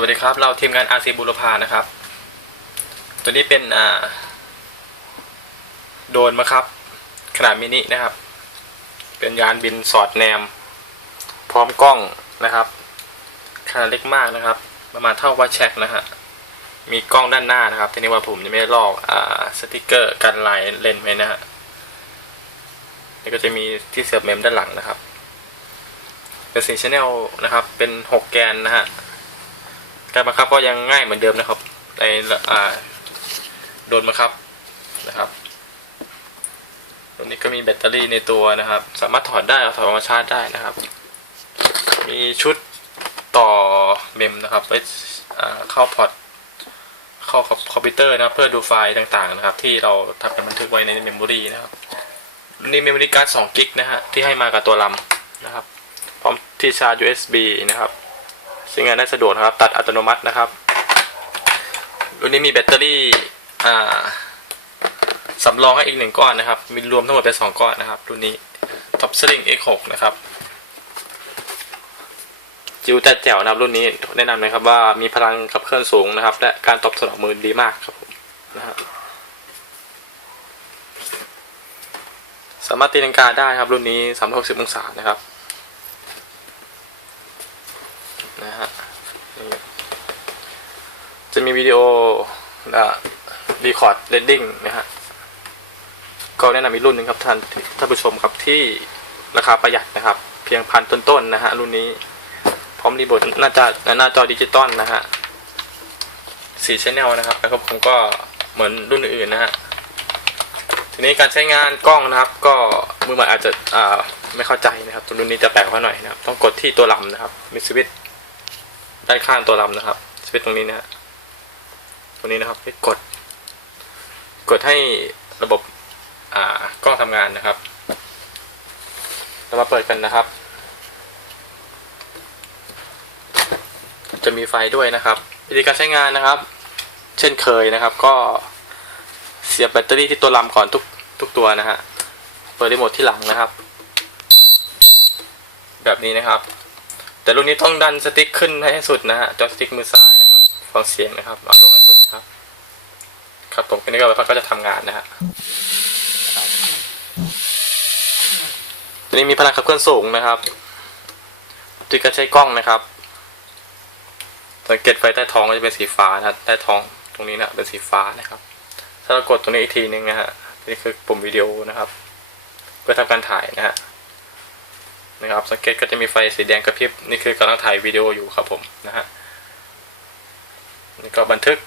วัสดีครับ เราทีมงาน RC บุรพานะครับ ตัวนี้เป็นอ่าโดนมาครับ ขนาดมินินะครับ เป็นยานบินสอดแนม พร้อมกล้องนะครับ ขนาดเล็กมากนะครับ ประมาณเท่าวัดแช็กนะฮะ มีกล้องด้านหน้านะครับ ทีนี้ว่าผมยังไม่ได้ลอกอ่าสติกเกอร์กันลายเลนส์ไว้นะฮะนี่ก็จะมีที่เสียบเมมด้านหลังนะครับ เป็นสีชแนลนะครับ เป็นหกแกนนะฮะ การบังคับก็ยังง่ายเหมือนเดิมนะครับในอ่าโดนบังคับนะครับตัวนี้ก็มีแบตเตอรี่ในตัวนะครับ สามารถถอดได้เอาถอดออกมาชาร์จได้นะครับ มีชุดต่อเมมนะครับไว้อ่าเข้าพอร์ตเข้ากับคอมพิวเตอร์นะเพื่อดูไฟล์ต่างๆนะครับ ที่เราทำการบันทึกไว้ในเมมโมรีนะครับนี่เมมโมรี่การ์ด2กิกนะฮะที่ให้มากับตัวลำนะครับ พร้อมที่ชาร์จ USB นะครับ ใช้งานได้สะดวกนะครับ ตัดอัตโนมัตินะครับรุ่นนี้มีแบตเตอรี่สำรองให้อีกหนึ่งก้อนนะครับ มีรวมทั้งหมดเป็นสองก้อนนะครับรุ่นนี้ Top Sling X6 นะครับ จิ๋วแต่แจ๋วนะครับรุ่นนี้แนะนำนะครับว่ามีพลังขับเคลื่อนสูงนะครับ และการตอบสนองมือดีมากครับนะฮะสามารถตีลังกาได้ครับรุ่นนี้360องศานะครับ นะฮะจะมีวิดีโอรีคอร์ดเรดดิ้งนะฮะก็แนะนำอีกรุ่นหนึ่งครับท่านท่านผู้ชมครับที่ราคาประหยัดนะครับ เพียงพันต้นๆนะฮะรุ่นนี้พร้อมรีโมทหน้าจอหน้าจอดิจิตอลนะฮะสี่ชแนลนะครับแล้วก็ผมก็เหมือนรุ่นอื่นๆนะฮะทีนี้การใช้งานกล้องนะครับ ก็มือใหม่อาจจะไม่เข้าใจนะครับตัวรุ่นนี้จะแปลกกว่าหน่อยนะครับ ต้องกดที่ตัวลำนะครับมีสวิตช์ ด้านข้างตัวลำนะครับสวิตตรงนี้นะตรงนี้นะครับกด กดให้ระบบอ่ากล้องทำงานนะครับ เรามาเปิดกันนะครับ จะมีไฟด้วยนะครับ วิธีการใช้งานนะครับ เช่นเคยนะครับ ก็เสียบแบตเตอรี่ที่ตัวลำก่อนทุกทุกตัวนะฮะ เปิดรีโมทที่หลังนะครับ แบบนี้นะครับ แต่รุ่นนี้ต้องดันสติ๊กขึ้นให้สุดนะฮะจอสติ๊กมือซ้ายนะครับฟังเสียงนะครับเอาลงให้สุดนะครับ ครับผมอันนี้ก็ก็จะทำงานนะฮะตัวนี้มีพลังขับเคลื่อนสูงนะครับด้วยการใช้กล้องนะครับสังเกตไฟใต้ท้องก็จะเป็นสีฟ้านะใต้ท้องตรงนี้นะเป็นสีฟ้านะครับ ถ้าเรากดตรงนี้อีกทีนึงนะฮะนี่คือปุ่มวิดีโอนะครับ เพื่อทำการถ่ายนะฮะ นะครับสังเกตก็จะมีไฟสีแดงกระพริบนี่คือกำลังถ่ายวิดีโออยู่ครับผมนะฮะนี่ก็บันทึก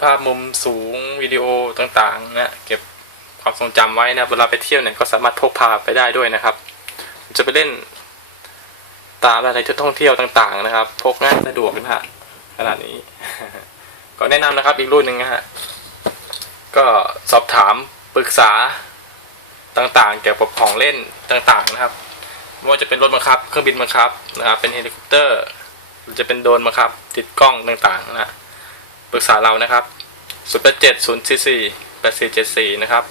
ภาพมุมสูงวิดีโอต่างๆนะเก็บความทรงจำไว้นะเวลาไปเที่ยวเนี่ยก็สามารถพกพาไปได้ด้วยนะครับ จะไปเล่นตามอะไรท่องเที่ยวต่างๆนะครับ พกง่ายสะดวกนะฮะขนาดนี้ ก็แนะนำนะครับ อีกรุ่นหนึ่งนะฮะก็สอบถามปรึกษาต่างๆ เกี่ยวกับของเล่นต่างๆนะครับ ไม่ว่าจะเป็นรถบังคับ เครื่องบินบังคับนะครับเป็นเฮลิคอปเตอร์หรือจะเป็นโดรนบังคับ ติดกล้องต่างๆนะฮะปรึกษาเรานะครับ0 8 7 0 4 4 8 4 7 4 นะครับ